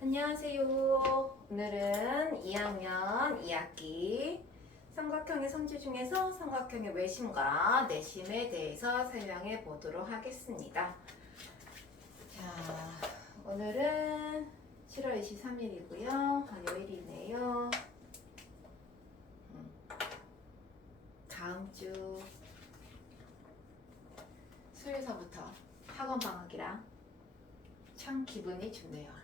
안녕하세요. 오늘은 2학년 2학기 삼각형의 성질 중에서 삼각형의 외심과 내심에 대해서 설명해 보도록 하겠습니다. 자, 오늘은 7월 23일이고요. 화요일이네요. 다음 주 수요일서부터 학원 방학이라 참 기분이 좋네요.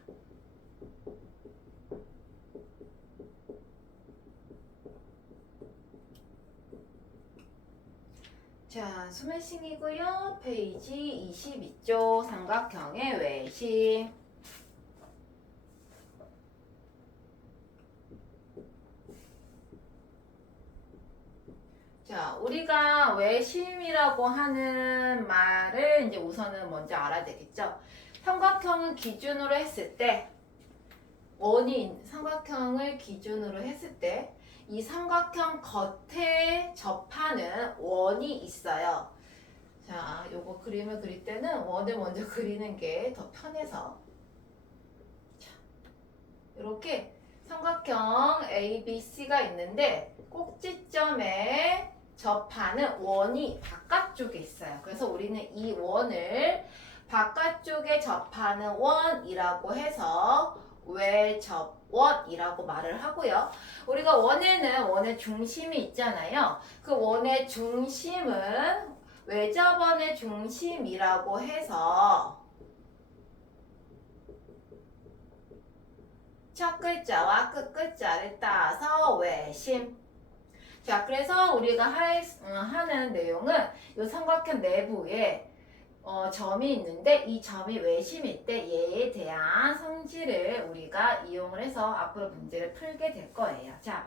자, 수매싱이고요. 페이지 22쪽 삼각형의 외심. 자, 우리가 외심이라고 하는 말을 이제 우선은 먼저 알아야 되겠죠. 삼각형을 기준으로 했을 때 삼각형을 기준으로 했을 때 이 삼각형 겉에 접하는 원이 있어요. 자, 요거 그림을 그릴 때는 원을 먼저 그리는 게 더 편해서. 자, 이렇게 삼각형 ABC가 있는데 꼭지점에 접하는 원이 바깥쪽에 있어요. 그래서 우리는 이 원을 바깥쪽에 접하는 원이라고 해서 외접원이라고 말을 하고요. 우리가 원에는 원의 중심이 있잖아요. 그 원의 중심은 외접원의 중심이라고 해서 첫 글자와 끝 글자를 따서 외심. 자, 그래서 우리가 하는 내용은 이 삼각형 내부에 점이 있는데 이 점이 외심일 때 얘에 대한 성질을 우리가 이용을 해서 앞으로 문제를 풀게 될 거예요. 자,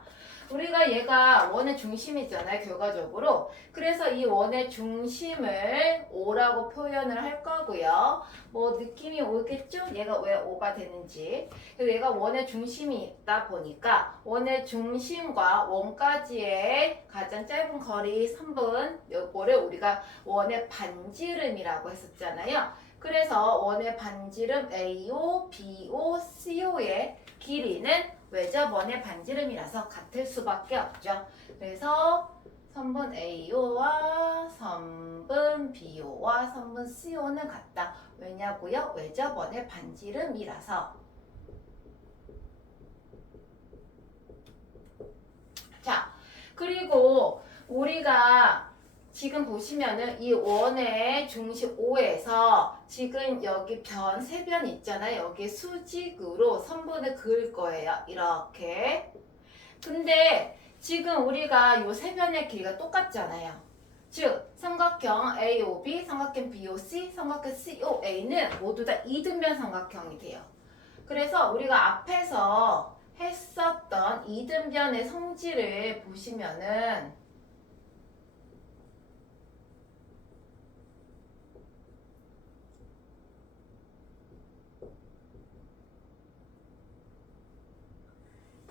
우리가 얘가 원의 중심이잖아요, 결과적으로. 그래서 이 원의 중심을 O라고 표현을 할 거고요. 뭐 느낌이 오겠죠? 얘가 왜 O가 되는지. 그래서 얘가 원의 중심이 있다 보니까 원의 중심과 원까지의 가장 짧은 거리 3분, 요거를 우리가 원의 반지름이라고 했었잖아요. 그래서 원의 반지름 AO, BO, CO의 길이는 외접원의 반지름이라서 같을 수밖에 없죠. 그래서 선분 AO와 선분 BO와 선분 CO는 같다. 왜냐고요? 외접원의 반지름이라서. 자, 그리고 우리가 지금 보시면은 이 원의 중심 O에서 지금 여기 세 변 있잖아요. 여기 수직으로 선분을 그을 거예요. 이렇게. 근데 지금 우리가 이 세 변의 길이가 똑같잖아요. 즉 삼각형 AOB, 삼각형 BOC, 삼각형 COA는 모두 다 이등변 삼각형이 돼요. 그래서 우리가 앞에서 했었던 이등변의 성질을 보시면은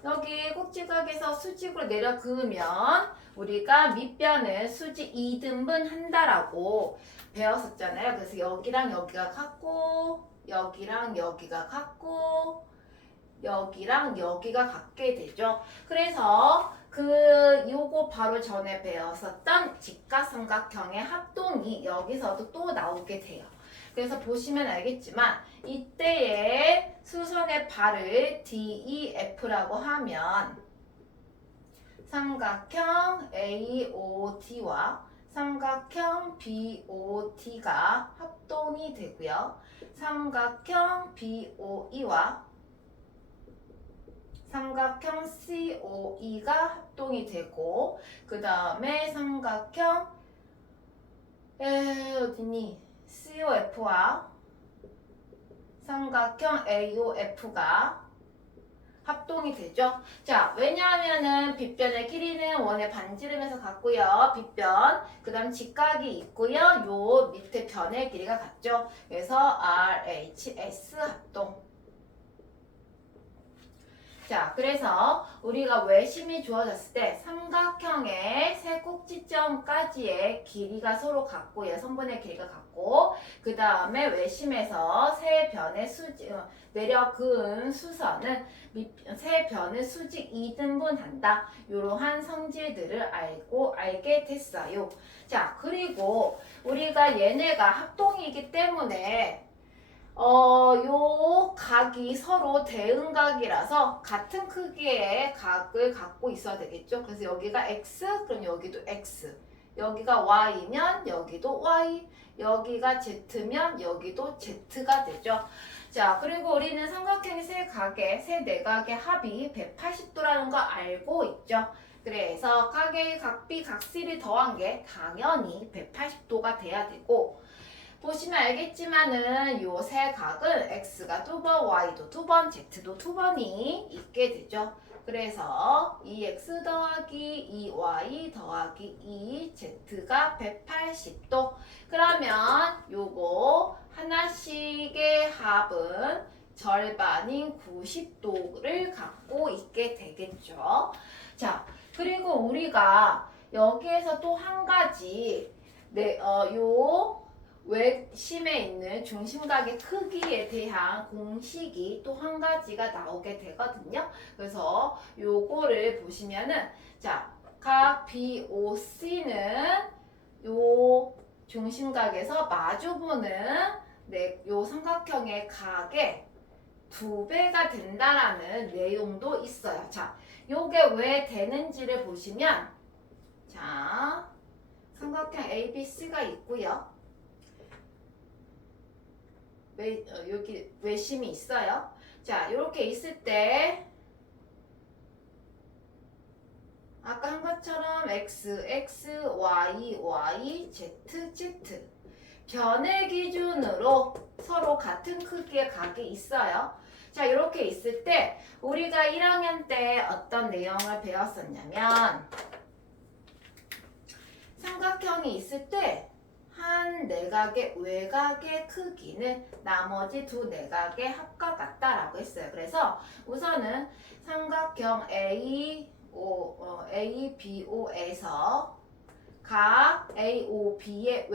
여기 꼭지각에서 수직으로 내려 그으면 우리가 밑변을 수직 2등분 한다라고 배웠었잖아요. 그래서 여기랑 여기가 같고 여기랑 여기가 같고 여기랑 여기가 같게 되죠. 그래서 요거 바로 전에 배웠었던 직각삼각형의 합동이 여기서도 또 나오게 돼요. 그래서 보시면 알겠지만 이때의 수선의 발을 DEF라고 하면 삼각형 AOD와 삼각형 BOD가 합동이 되고요. 삼각형 BOE와 삼각형 COE가 합동이 되고 그 다음에 삼각형 어디니? COF와 삼각형 AOF가 합동이 되죠. 자, 왜냐하면은 빗변의 길이는 원의 반지름에서 같고요. 빗변, 그 다음 직각이 있고요. 요 밑에 변의 길이가 같죠. 그래서 RHS 합동. 자, 자, 그래서 우리가 외심이 주어졌을 때 삼각형의 세 꼭지점까지의 길이가 서로 같고요. 선분의 길이가 같고 그 다음에 외심에서 세 변의 내려 그은 수선은 세 변의 수직 2등분한다. 이러한 성질들을 알게 됐어요. 자, 그리고 우리가 얘네가 합동이기 때문에 요 각이 서로 대응각이라서 같은 크기의 각을 갖고 있어야 되겠죠. 그래서 여기가 X, 그럼 여기도 X. 여기가 Y면 여기도 Y. 여기가 Z면 여기도 Z가 되죠. 자, 그리고 우리는 삼각형의 세 내각의 합이 180도라는 거 알고 있죠. 그래서 각의 각비 각실이 더한 게 당연히 180도가 돼야 되고 보시면 알겠지만은 요 세 각은 x가 2번, y도 2번, z도 2번이 있게 되죠. 그래서 2x 더하기 2y 더하기 2z가 180도. 그러면 요거 하나씩의 합은 절반인 90도를 갖고 있게 되겠죠. 자, 그리고 우리가 여기에서 또 한 가지 외심에 있는 중심각의 크기에 대한 공식이 또 한 가지가 나오게 되거든요. 그래서 요거를 보시면은 자, 각 BOC는 요 중심각에서 마주보는 요 삼각형의 각의 2배가 된다라는 내용도 있어요. 자, 요게 왜 되는지를 보시면 자, 삼각형 ABC가 있고요. 여기 외심이 있어요. 자, 이렇게 있을 때 아까 한 것처럼 X, X, Y, Y, Z, Z 변의 기준으로 서로 같은 크기의 각이 있어요. 자, 이렇게 있을 때 우리가 1학년 때 어떤 내용을 배웠었냐면 삼각형이 있을 때 한 내각의 외곽의 크기는 나머지 두 내각의 합과 같다라고 했어요. 그래서 우선은 삼각형 ABO에서 각 AOB의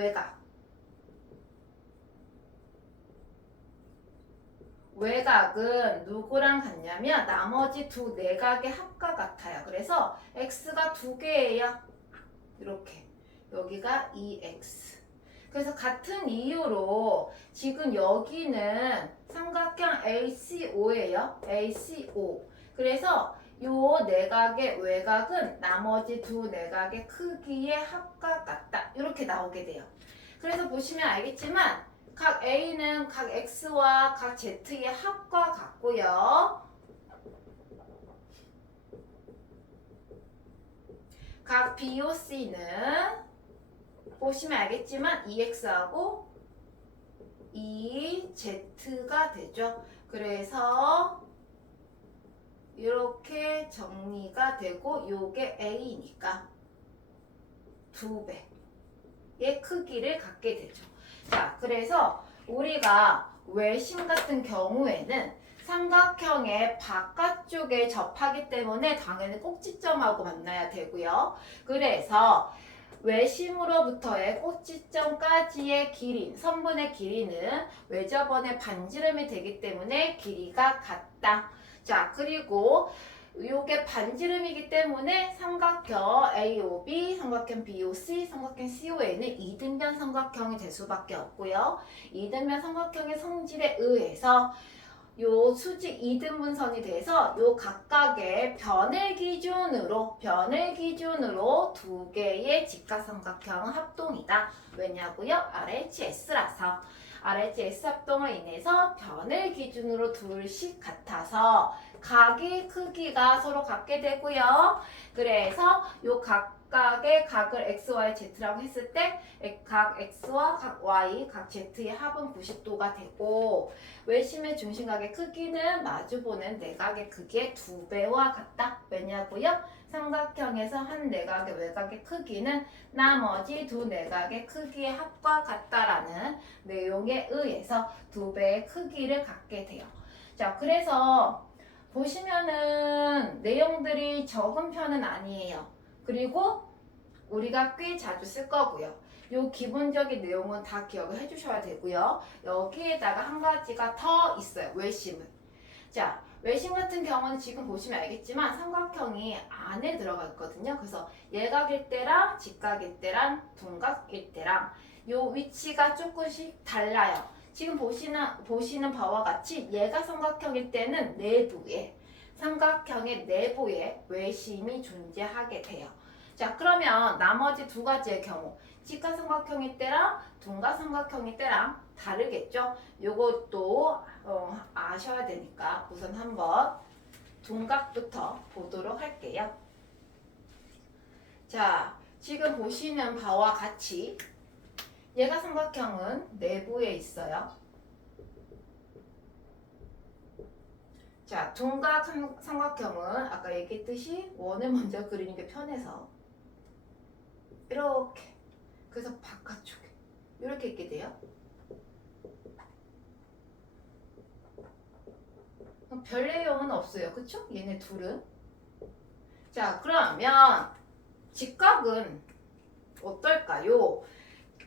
외곽은 누구랑 같냐면 나머지 두 내각의 합과 같아요. 그래서 x가 2개예요. 이렇게 여기가 2x. 그래서 같은 이유로 지금 여기는 삼각형 ACO예요. ACO. 그래서 요 내각의 외곽은 나머지 두 내각의 크기의 합과 같다. 이렇게 나오게 돼요. 그래서 보시면 알겠지만 각 A는 각 X와 각 Z의 합과 같고요. 각 BOC는 보시면 알겠지만 2x하고 2z가 되죠. 그래서 이렇게 정리가 되고 요게 a니까 2배의 크기를 갖게 되죠. 자, 그래서 우리가 외심 같은 경우에는 삼각형의 바깥쪽에 접하기 때문에 당연히 꼭지점하고 만나야 되고요. 그래서 외심으로부터의 꼭지점까지의 길이, 선분의 길이는 외접원의 반지름이 되기 때문에 길이가 같다. 자, 그리고 요게 반지름이기 때문에 삼각형 AOB, 삼각형 BOC, 삼각형 COA는 이등변 삼각형이 될 수밖에 없고요. 이등변 삼각형의 성질에 의해서 요 수직 2등분선이 돼서 요 각각의 변을 기준으로 두 개의 직각삼각형 합동이다. 왜냐고요? RHS라서. RHS 합동을 인해서 변을 기준으로 둘씩 같아서 각의 크기가 서로 같게 되고요. 그래서 요 각각의 각을 X, Y, Z라고 했을 때 각 X와 각 Y, 각 Z의 합은 90도가 되고 외심의 중심각의 크기는 마주보는 내각의 크기의 2배와 같다. 왜냐고요? 삼각형에서 한 내각의 외곽의 크기는 나머지 두 내각의 크기의 합과 같다라는 내용에 의해서 2배의 크기를 갖게 돼요. 자, 그래서 보시면은 내용들이 적은 편은 아니에요. 그리고 우리가 꽤 자주 쓸 거고요. 요 기본적인 내용은 다 기억을 해주셔야 되고요. 여기에다가 한 가지가 더 있어요. 외심은. 자, 외심 같은 경우는 지금 보시면 알겠지만 삼각형이 안에 들어가 있거든요. 그래서 예각일 때랑 직각일 때랑 둔각일 때랑 요 위치가 조금씩 달라요. 지금 보시는 바와 같이 얘가 삼각형일 때는 내부에 삼각형의 내부에 외심이 존재하게 돼요. 자, 그러면 나머지 두 가지의 경우 직각삼각형일 때랑 둔각삼각형일 때랑 다르겠죠? 요것도 아셔야 되니까 우선 한번 둔각부터 보도록 할게요. 자, 지금 보시는 바와 같이 얘가 삼각형은 내부에 있어요. 자, 둔각 삼각형은 아까 얘기했듯이 원을 먼저 그리는 게 편해서 이렇게, 그래서 바깥쪽에 이렇게 있게 돼요. 별 내용은 없어요. 그쵸? 얘네 둘은. 자, 그러면 직각은 어떨까요?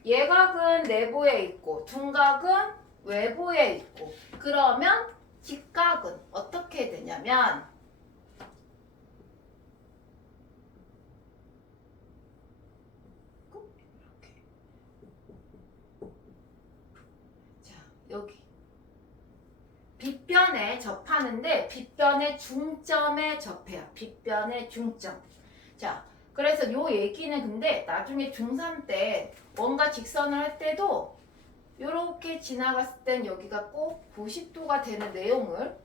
예각은 내부에 있고 둔각은 외부에 있고, 그러면 직각은 어떻게 되냐면 이렇게. 자, 여기 빗변에 접하는데 빗변의 중점에 접해요. 빗변의 중점. 자, 그래서 요 얘기는 근데 나중에 중3 때 원과 직선을 할 때도 요렇게 지나갔을 땐 여기가 꼭 90도가 되는 내용을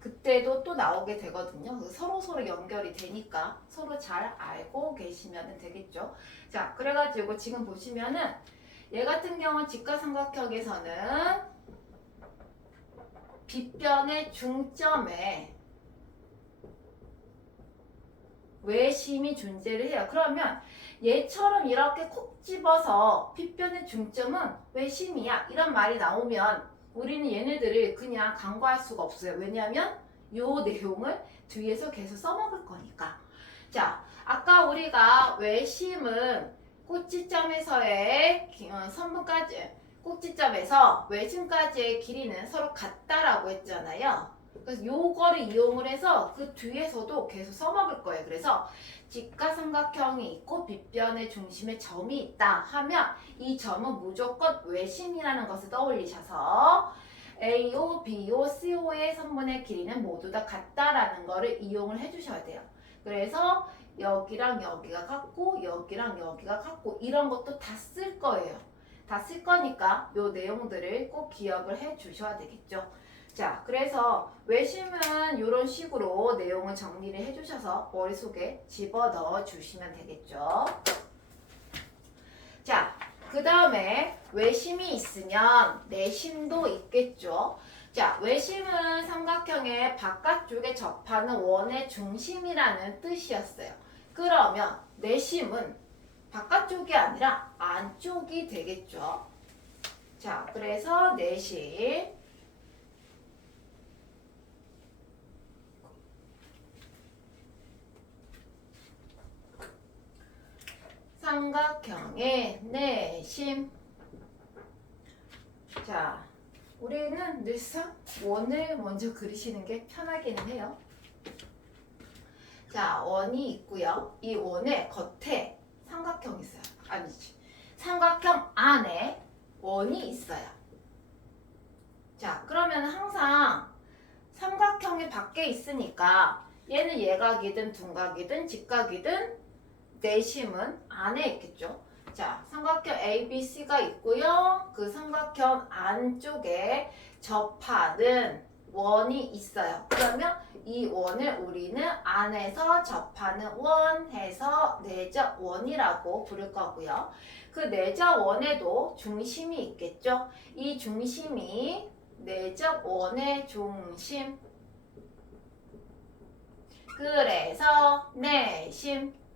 그때도 또 나오게 되거든요. 서로 연결이 되니까 서로 잘 알고 계시면 되겠죠. 자, 그래가지고 지금 보시면은 얘 같은 경우는 직각삼각형에서는 빗변의 중점에 외심이 존재를 해요. 그러면 얘처럼 이렇게 콕 집어서 빗변의 중점은 외심이야 이런 말이 나오면 우리는 얘네들을 그냥 간과할 수가 없어요. 왜냐하면 요 내용을 뒤에서 계속 써먹을 거니까. 자, 아까 우리가 외심은 꼭지점에서의 선분까지, 꼭지점에서 외심까지의 길이는 서로 같다라고 했잖아요. 그래서 요거를 이용을 해서 그 뒤에서도 계속 써먹을 거예요. 그래서 직각삼각형이 있고 빗변의 중심에 점이 있다 하면 이 점은 무조건 외심이라는 것을 떠올리셔서 AO, BO, CO의 선분의 길이는 모두 다 같다라는 거를 이용을 해주셔야 돼요. 그래서 여기랑 여기가 같고 여기랑 여기가 같고 이런 것도 다 쓸 거예요. 다 쓸 거니까 요 내용들을 꼭 기억을 해 주셔야 되겠죠. 자, 그래서 외심은 이런 식으로 내용을 정리를 해주셔서 머릿속에 집어넣어 주시면 되겠죠. 자, 그 다음에 외심이 있으면 내심도 있겠죠. 자, 외심은 삼각형의 바깥쪽에 접하는 원의 중심이라는 뜻이었어요. 그러면 내심은 바깥쪽이 아니라 안쪽이 되겠죠. 자, 그래서 내심 삼각형의 내심. 자, 우리는 늘상 원을 먼저 그리시는 게 편하기는 해요. 자, 원이 있고요. 이 원의 겉에 삼각형이 있어요. 아니지. 삼각형 안에 원이 있어요. 자, 그러면 항상 삼각형이 밖에 있으니까 얘는 예각이든 둔각이든 직각이든 내심은 안에 있겠죠. 자, 삼각형 ABC가 있고요. 그 삼각형 안쪽에 접하는 원이 있어요. 그러면 이 원을 우리는 안에서 접하는 원 해서 내적 원이라고 부를 거고요. 그 내적 원에도 중심이 있겠죠. 이 중심이 내적 원의 중심. 그래서 내심.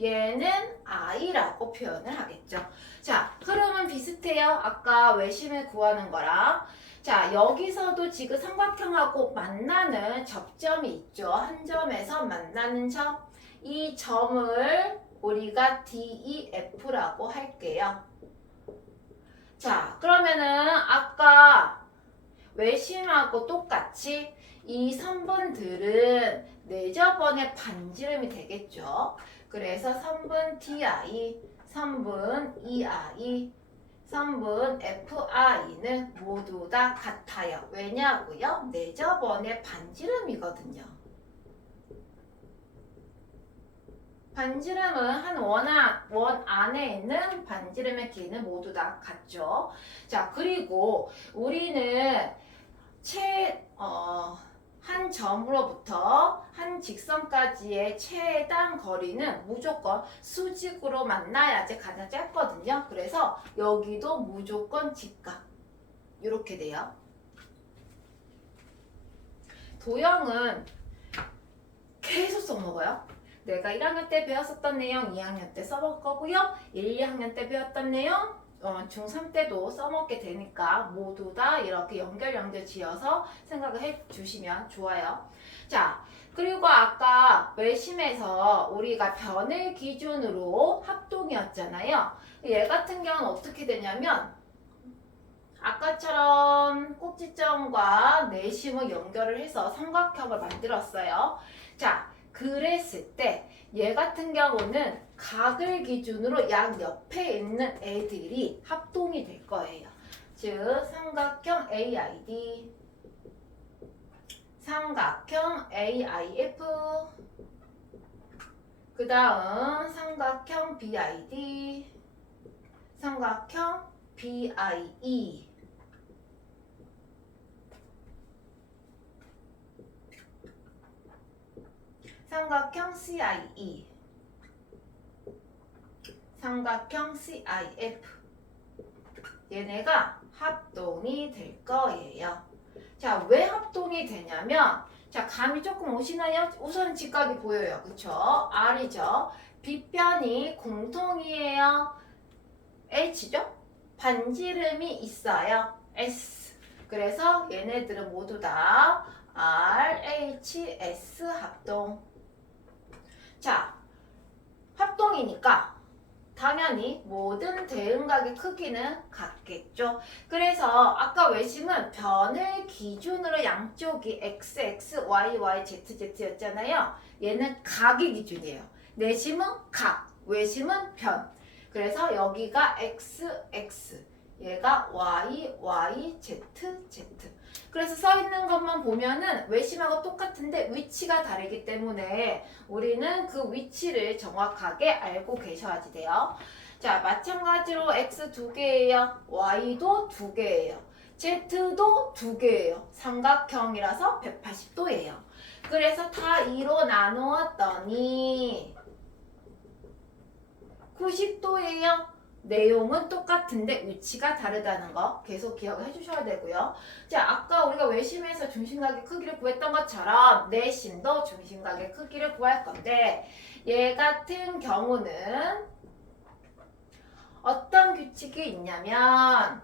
얘는 I라고 표현을 하겠죠. 자, 흐름은 비슷해요. 아까 외심을 구하는 거랑. 자, 여기서도 지금 삼각형하고 만나는 접점이 있죠. 한 점에서 만나는 점. 이 점을 우리가 DEF라고 할게요. 자, 그러면은 아까 외심하고 똑같이 이 선분들은 내접원의 반지름이 되겠죠. 그래서 선분 DI, 선분 EI, 선분 FI는 모두 다 같아요. 왜냐고요? 내접원의 반지름이거든요. 반지름은 한 원 안에 있는 반지름의 길이는 모두 다 같죠. 자, 그리고 우리는 한 점으로부터 한 직선까지의 최단 거리는 무조건 수직으로 만나야지 가장 짧거든요. 그래서 여기도 무조건 직각. 이렇게 돼요. 도형은 계속 써먹어요. 내가 1학년 때 배웠었던 내용 2학년 때 써먹을 거고요. 1, 2학년 때 배웠던 내용 중3 때도 써먹게 되니까 모두 다 이렇게 연결 지어서 생각을 해주시면 좋아요. 자, 그리고 아까 외심에서 우리가 변을 기준으로 합동이었잖아요. 얘 같은 경우는 어떻게 되냐면 아까처럼 꼭지점과 내심을 연결을 해서 삼각형을 만들었어요. 자, 그랬을 때 얘 같은 경우는 각을 기준으로 양 옆에 있는 애들이 합동이 될 거예요. 즉 삼각형 AID, 삼각형 AIF, 그 다음 삼각형 BID, 삼각형 BIE, 삼각형 CIE, 삼각형 CIF. 얘네가 합동이 될 거예요. 자, 왜 합동이 되냐면, 자, 감이 조금 오시나요? 우선 직각이 보여요. 그쵸? R이죠. 빗변이 공통이에요. H죠? 반지름이 있어요. S. 그래서 얘네들은 모두 다 RHS 합동. 자, 합동이니까 당연히 모든 대응각의 크기는 같겠죠. 그래서 아까 외심은 변을 기준으로 양쪽이 XX, YY, ZZ였잖아요. 얘는 각의 기준이에요. 내심은 각, 외심은 변. 그래서 여기가 XX, 얘가 Y, Y, Z, Z. 그래서 써 있는 것만 보면은 외심하고 똑같은데 위치가 다르기 때문에 우리는 그 위치를 정확하게 알고 계셔야지 돼요. 자, 마찬가지로 X 두 개예요. Y도 두 개예요. Z도 두 개예요. 삼각형이라서 180도예요. 그래서 다 2로 나누었더니 90도예요. 내용은 똑같은데 위치가 다르다는 거 계속 기억해 주셔야 되고요. 자, 아까 우리가 외심에서 중심각의 크기를 구했던 것처럼 내심도 중심각의 크기를 구할 건데 얘 같은 경우는 어떤 규칙이 있냐면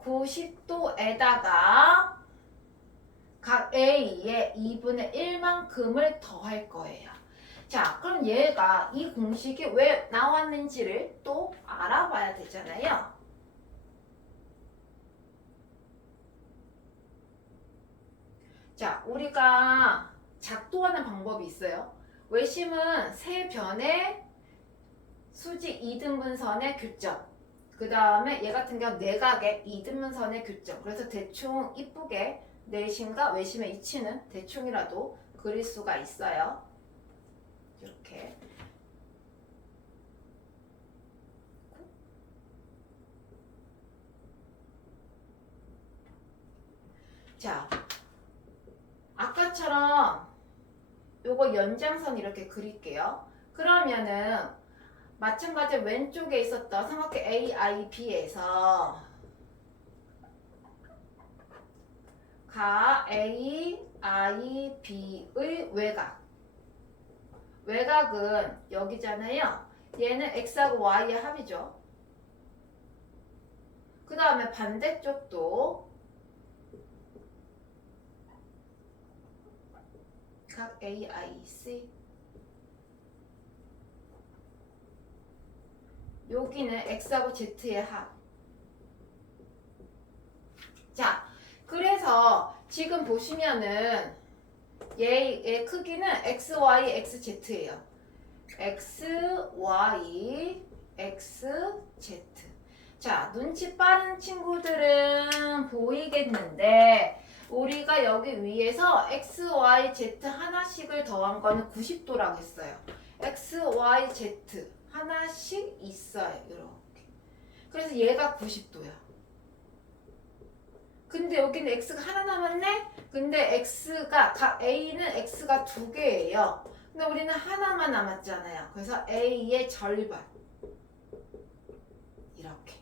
90도에다가 각 A의 2분의 1만큼을 더할 거예요. 자, 그럼 얘가 이 공식이 왜 나왔는지를 또 알아봐야 되잖아요. 자, 우리가 작동하는 방법이 있어요. 외심은 세 변의 수직 이등분선의 교점. 그 다음에 얘 같은 경우 내각의 이등분선의 교점. 그래서 대충 이쁘게 내심과 외심의 이치는 대충이라도 그릴 수가 있어요. 이렇게. 자, 아까처럼 요거 연장선 이렇게 그릴게요. 그러면은 마찬가지로 왼쪽에 있었던 삼각형 AIB에서 가 AIB의 외곽은 여기잖아요. 얘는 X하고 Y의 합이죠. 그 다음에 반대쪽도 각 A, I, C. 여기는 X하고 Z의 합. 자, 그래서 지금 보시면은 얘의 크기는 X, Y, X, Z예요. X, Y, X, Z. 자, 눈치 빠른 친구들은 보이겠는데 우리가 여기 위에서 X, Y, Z 하나씩을 더한 거는 90도라고 했어요. X, Y, Z 하나씩 있어요. 이렇게. 그래서 얘가 90도야. 근데 여기는 X가 하나 남았네? 근데 X가, 각 A는 X가 두 개예요. 근데 우리는 하나만 남았잖아요. 그래서 A의 절반. 이렇게.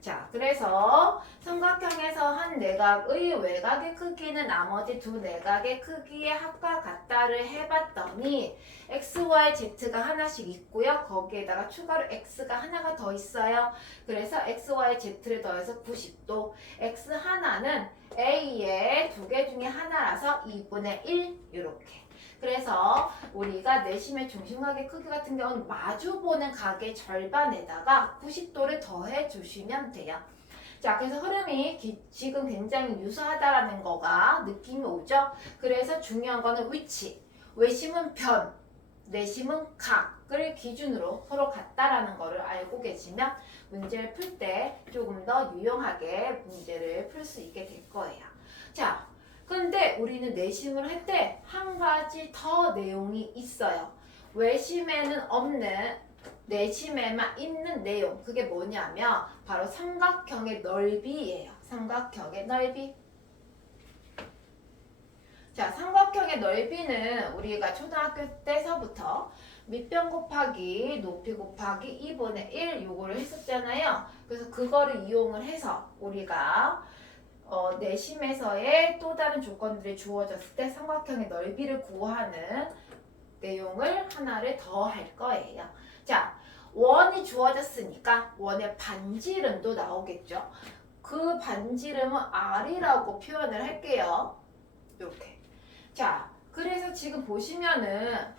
자, 그래서 삼각형에서 한 내각의 외곽의 크기는 나머지 두 내각의 크기의 합과 같다를 해봤더니 X, Y, Z가 하나씩 있고요. 거기에다가 추가로 X가 하나가 더 있어요. 그래서 X, Y, Z를 더해서 90도. X 하나는 A의 두 개 중에 하나라서 2분의 1 이렇게. 그래서 우리가 내심의 중심각의 크기 같은 경우는 마주보는 각의 절반에다가 90도를 더해 주시면 돼요. 자, 그래서 흐름이 지금 굉장히 유사하다라는 거가 느낌이 오죠? 그래서 중요한 거는 위치, 외심은 변, 내심은 각을 기준으로 서로 같다라는 거를 알고 계시면 문제를 풀 때 조금 더 유용하게 문제를 풀 수 있게 될 거예요. 자, 근데 우리는 내심을 할 때 한 가지 더 내용이 있어요. 외심에는 없는 내심에만 있는 내용. 그게 뭐냐면 바로 삼각형의 넓이예요. 삼각형의 넓이. 자, 삼각형의 넓이는 우리가 초등학교 때서부터 밑변 곱하기 높이 곱하기 2분의 1 요거를 했었잖아요. 그래서 그거를 이용을 해서 우리가 내심에서의 또 다른 조건들이 주어졌을 때 삼각형의 넓이를 구하는 내용을 하나를 더 할 거예요. 자, 원이 주어졌으니까 원의 반지름도 나오겠죠. 그 반지름은 R이라고 표현을 할게요. 이렇게. 자, 그래서 지금 보시면은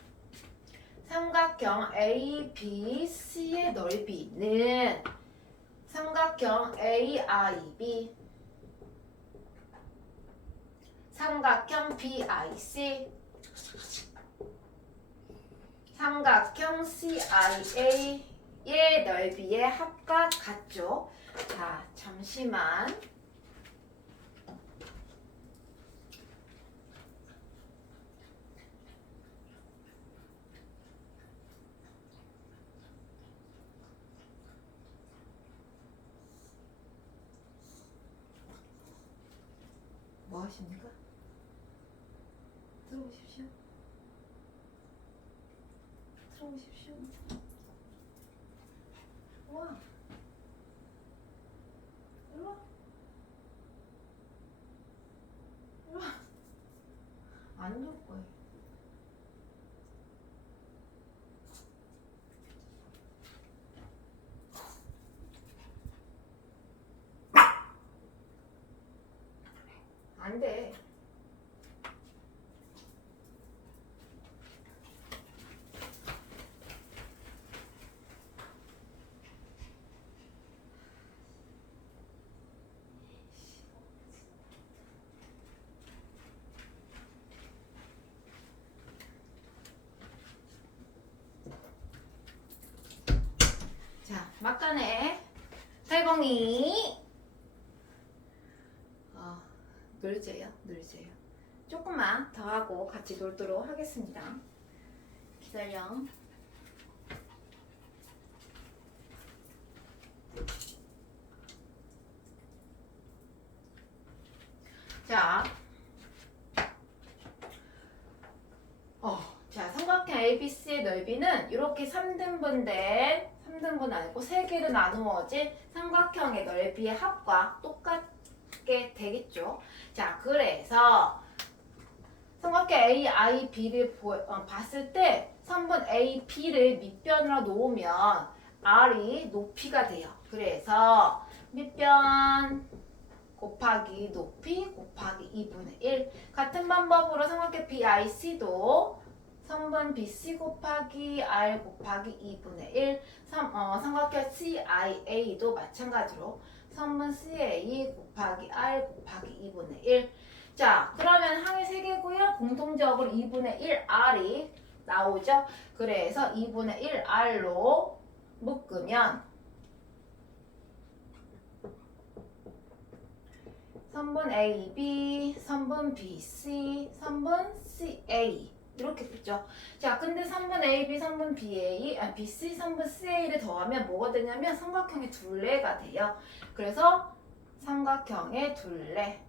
삼각형 ABC의 넓이는 삼각형 AIB, 삼각형 BIC, 삼각형 CIA의 넓이의 합과 같죠. 자, 잠시만. 뭐 하십니까? 들어오십시오. 들어오십시오. 와. 일로 와. 일로 와. 안 올 거예요. 안 돼. 자, 막간에 달봉이 놀재요. 조금만 더 하고 같이 놀도록 하겠습니다. 기다려. 자, 자, 삼각형 ABC의 넓이는 이렇게 3등분 아니고 3개로 나누어진 삼각형의 넓이의 합과 똑같게 되겠죠. 자, 그래서 삼각형 AIB를 봤을 때 선분 AB를 밑변으로 놓으면 R이 높이가 돼요. 그래서 밑변 곱하기 높이 곱하기 2분의 1 같은 방법 방법으로 삼각형 BIC도 선분 BC 곱하기 R 곱하기 2분의 1 삼각형 CIA도 마찬가지로 선분 CA 곱하기 R 곱하기 2분의 1. 자, 그러면 항이 3개고요. 공통적으로 2분의 1R이 나오죠. 그래서 2분의 1R로 묶으면 선분 AB, 선분 BC, 선분 CA 이렇게 됐죠. 자, 근데 선분 AB, 선분 BC, 선분 CA를 더하면 뭐가 되냐면 삼각형의 둘레가 돼요. 그래서 삼각형의 둘레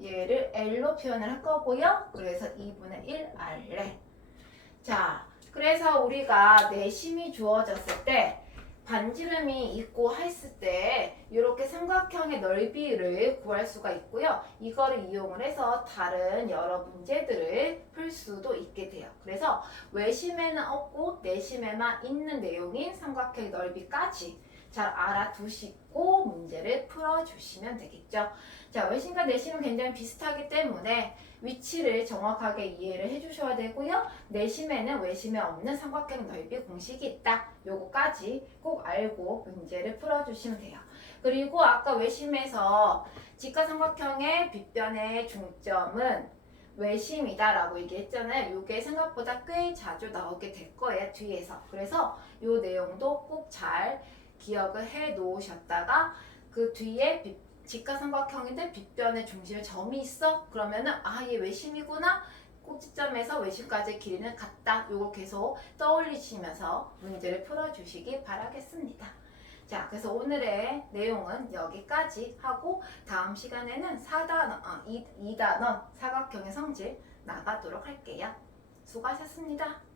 얘를 L로 표현을 할 거고요. 그래서 2분의 1 R레. 자, 그래서 우리가 내심이 주어졌을 때 반지름이 있고 했을 때 이렇게 삼각형의 넓이를 구할 수가 있고요. 이거를 이용을 해서 다른 여러 문제들을 풀 수도 있게 돼요. 그래서 외심에는 없고 내심에만 있는 내용인 삼각형의 넓이까지 잘 알아두시고 문제를 풀어주시면 되겠죠. 자, 외심과 내심은 굉장히 비슷하기 때문에 위치를 정확하게 이해를 해주셔야 되고요. 내심에는 외심에 없는 삼각형 넓이 공식이 있다. 요거까지 꼭 알고 문제를 풀어주시면 돼요. 그리고 아까 외심에서 직각삼각형의 빗변의 중점은 외심이다라고 얘기했잖아요. 이게 생각보다 꽤 자주 나오게 될 거예요. 뒤에서. 그래서 이 내용도 꼭 잘 기억을 해 놓으셨다가 그 뒤에 직각삼각형인데 빗변의 중심에 점이 있어? 그러면은 얘 외심이구나. 꼭지점에서 외심까지의 길이는 같다. 요거 계속 떠올리시면서 문제를 풀어주시기 바라겠습니다. 자, 그래서 오늘의 내용은 여기까지 하고 다음 시간에는 2단원 사각형의 성질 나가도록 할게요. 수고하셨습니다.